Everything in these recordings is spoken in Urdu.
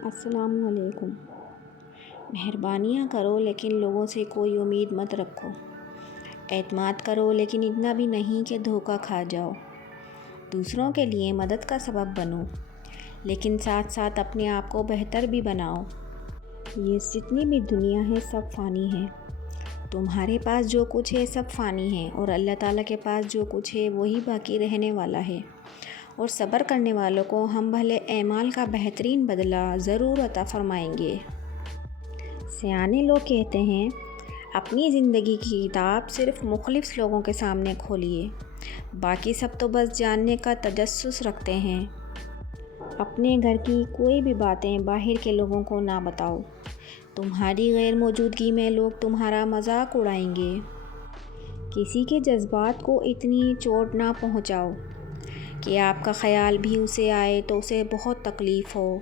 السلام علیکم۔ مہربانیاں کرو لیکن لوگوں سے کوئی امید مت رکھو۔ اعتماد کرو لیکن اتنا بھی نہیں کہ دھوکہ کھا جاؤ۔ دوسروں کے لیے مدد کا سبب بنو لیکن ساتھ ساتھ اپنے آپ کو بہتر بھی بناؤ۔ یہ جتنی بھی دنیا ہے سب فانی ہے۔ تمہارے پاس جو کچھ ہے سب فانی ہے اور اللہ تعالیٰ کے پاس جو کچھ ہے وہی باقی رہنے والا ہے، اور صبر کرنے والوں کو ہم بھلے اعمال کا بہترین بدلہ ضرور عطا فرمائیں گے۔ سیانے لوگ کہتے ہیں اپنی زندگی کی کتاب صرف مخلص لوگوں کے سامنے کھولیے، باقی سب تو بس جاننے کا تجسس رکھتے ہیں۔ اپنے گھر کی کوئی بھی باتیں باہر کے لوگوں کو نہ بتاؤ، تمہاری غیر موجودگی میں لوگ تمہارا مذاق اڑائیں گے۔ کسی کے جذبات کو اتنی چوٹ نہ پہنچاؤ کہ آپ کا خیال بھی اسے آئے تو اسے بہت تکلیف ہو۔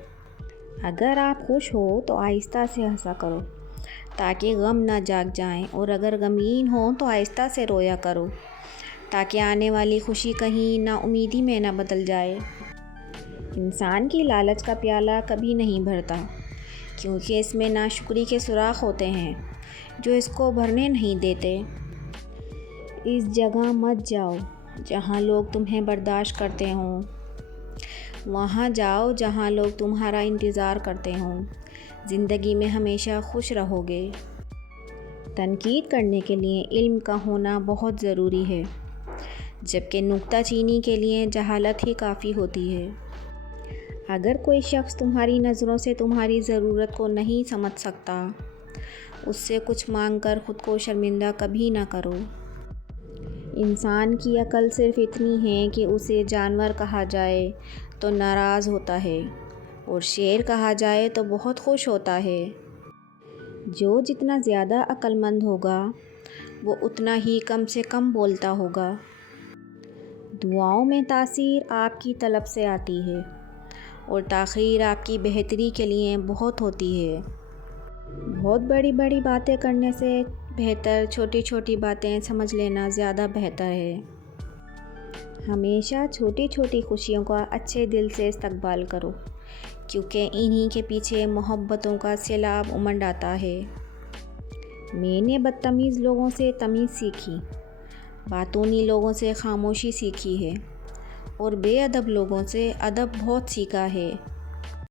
اگر آپ خوش ہو تو آہستہ سے ہنسا کرو تاکہ غم نہ جاگ جائیں، اور اگر غمگین ہو تو آہستہ سے رویا کرو تاکہ آنے والی خوشی کہیں نا امیدی میں نہ بدل جائے۔ انسان کی لالچ کا پیالہ کبھی نہیں بھرتا، کیونکہ اس میں ناشکری کے سوراخ ہوتے ہیں جو اس کو بھرنے نہیں دیتے۔ اس جگہ مت جاؤ جہاں لوگ تمہیں برداشت کرتے ہوں، وہاں جاؤ جہاں لوگ تمہارا انتظار کرتے ہوں۔ زندگی میں ہمیشہ خوش رہو گے۔ تنقید کرنے کے لیے علم کا ہونا بہت ضروری ہے، جبکہ نکتہ چینی کے لیے جہالت ہی کافی ہوتی ہے۔ اگر کوئی شخص تمہاری نظروں سے تمہاری ضرورت کو نہیں سمجھ سکتا، اس سے کچھ مانگ کر خود کو شرمندہ کبھی نہ کرو۔ انسان کی عقل صرف اتنی ہے کہ اسے جانور کہا جائے تو ناراض ہوتا ہے اور شیر کہا جائے تو بہت خوش ہوتا ہے۔ جو جتنا زیادہ عقل مند ہوگا وہ اتنا ہی کم سے کم بولتا ہوگا۔ دعاؤں میں تاثیر آپ کی طلب سے آتی ہے اور تاخیر آپ کی بہتری کے لیے بہت ہوتی ہے۔ بہت بڑی بڑی باتیں کرنے سے بہتر چھوٹی چھوٹی باتیں سمجھ لینا زیادہ بہتر ہے۔ ہمیشہ چھوٹی چھوٹی خوشیوں کا اچھے دل سے استقبال کرو، کیونکہ انہی کے پیچھے محبتوں کا سیلاب امنڈ آتا ہے۔ میں نے بدتمیز لوگوں سے تمیز سیکھی، باتونی لوگوں سے خاموشی سیکھی ہے، اور بے ادب لوگوں سے ادب بہت سیکھا ہے۔